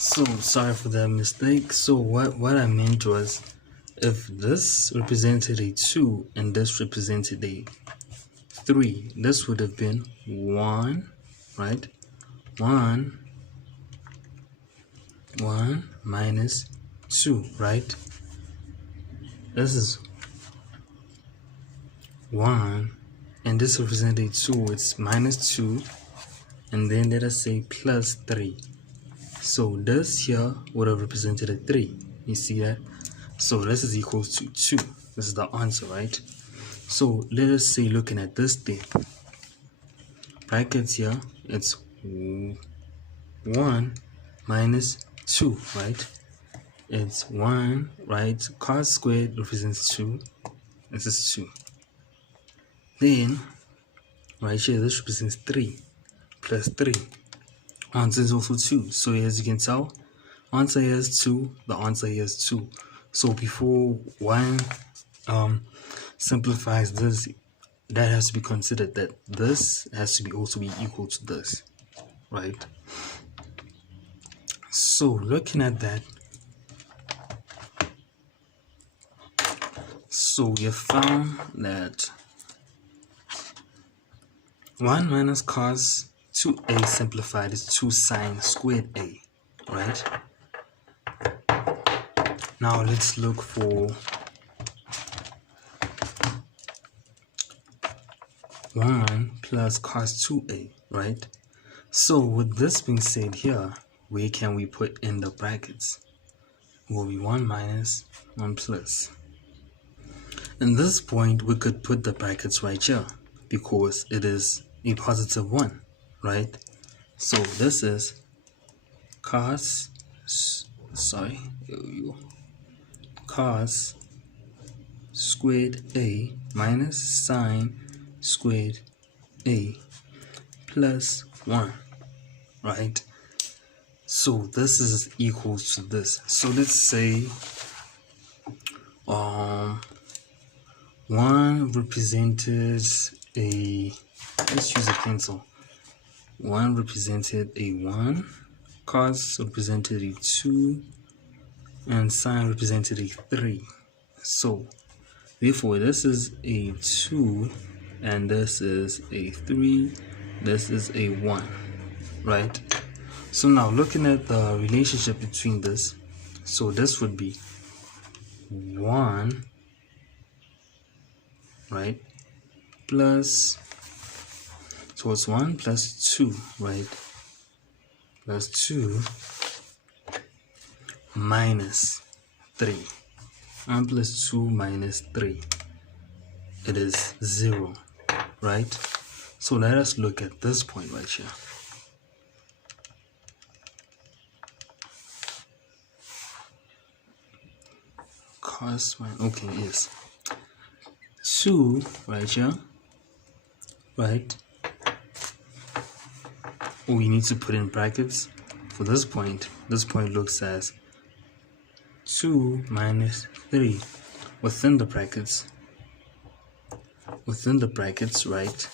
So sorry for that mistake. So what I meant was, if this represented a 2 and this represented a 3, this would have been 1, right? 1 minus 2, right? This is 1 and this represents a 2, it's minus 2, and then let us say plus 3. So this here would have represented a 3. You see that? So this is equals to 2. This is the answer, right? So let us say, looking at this step, brackets here, it's 1 minus 2, right? It's 1, right? Cos squared represents 2. This is 2. Then, right here, this represents 3 plus 3. Answer is also 2. So as you can tell, answer here is 2. The answer here is 2. So before one simplifies this, that has to be considered, that this has to be also be equal to this, right? So looking at that, so we have found that 1 minus cos 2a simplified is 2 sine squared a, right? Now let's look for 1 plus cos 2a, right? So with this being said here, where can we put in the brackets? Will be 1 minus 1 plus. In this point, we could put the brackets right here because it is a positive 1, right? So this is cos squared a minus sine squared a plus 1, right? So this is equals to this. So let's say 1 represented a, let's use a pencil. 1 represented a 1, cos represented a 2, and sine represented a 3. So therefore this is a 2 and this is a 3, this is a 1, right? So now looking at the relationship between this, so this would be 1, right, plus, so it's 1 plus 2, right, plus 2 minus 3. 1 plus 2 minus 3, it is 0, right? So let us look at this point right here. Cos minus, okay, yes, 2 right here, right? We need to put in brackets for this point. This point looks as 2 minus 3 within the brackets, right?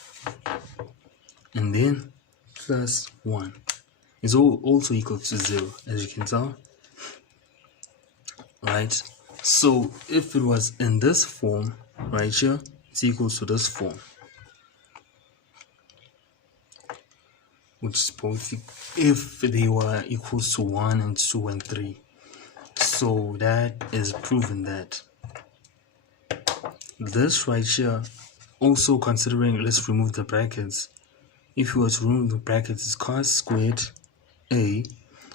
And then plus 1 is also equal to 0, as you can tell, right? So if it was in this form right here, it's equal to this form, which is both if they were equals to 1 and 2 and 3. So that is proven that this right here, also considering, let's remove the brackets. If you were to remove the brackets, it's cos squared a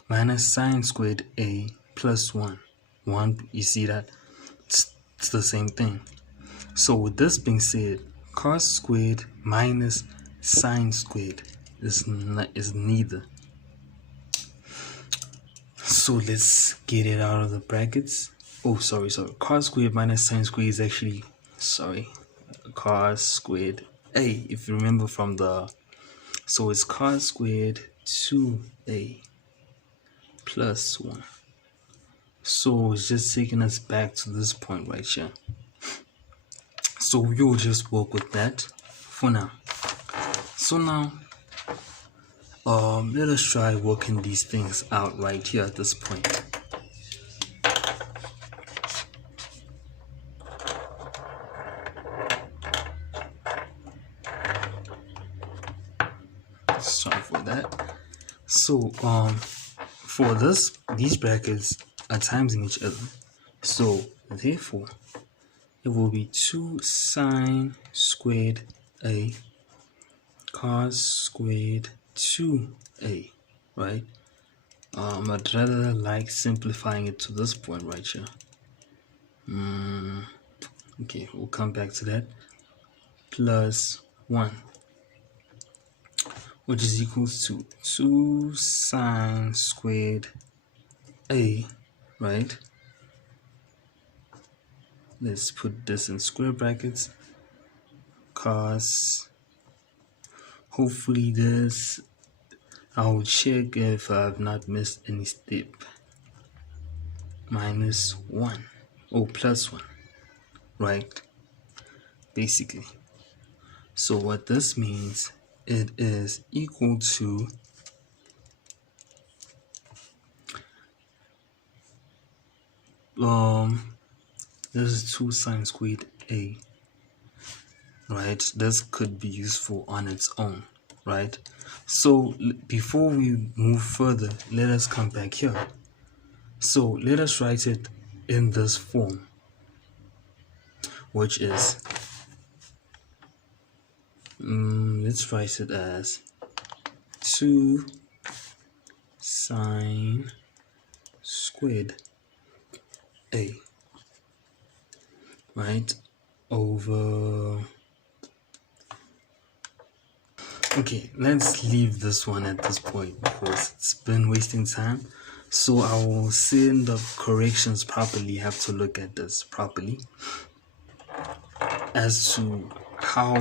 minus sine squared a plus 1. You see that? It's the same thing. So with this being said, cos squared minus sine squared is neither. So let's get it out of the brackets. Oh, sorry. Cos squared minus sine squared is actually, cos squared a. If you remember from the, so it's cos squared 2a plus 1. So it's just taking us back to this point right here. So we'll just work with that for now. So now Let us try working these things out right here at this point. Sorry for that. So for this, these brackets are timesing each other. So therefore it will be 2 sine squared a cos squared 2a, right? I'd rather like simplifying it to this point right here. Okay, we'll come back to that. Plus 1, which is equals to 2 sine squared a, right? Let's put this in square brackets. Cos, hopefully this, I'll check if I've not missed any step. Minus 1, or plus 1, right? Basically. So what this means, it is equal to this is 2 sine squared a, right? This could be useful on its own, right? So before we move further, let us come back here. So let us write it in this form, which is let's write it as 2 sine squared a, right, over, okay, let's leave this one at this point because it's been wasting time. So I will send the corrections properly, have to look at this properly as to how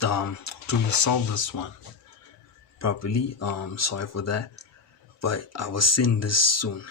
do we solve this one properly. Sorry for that, but I will send this soon.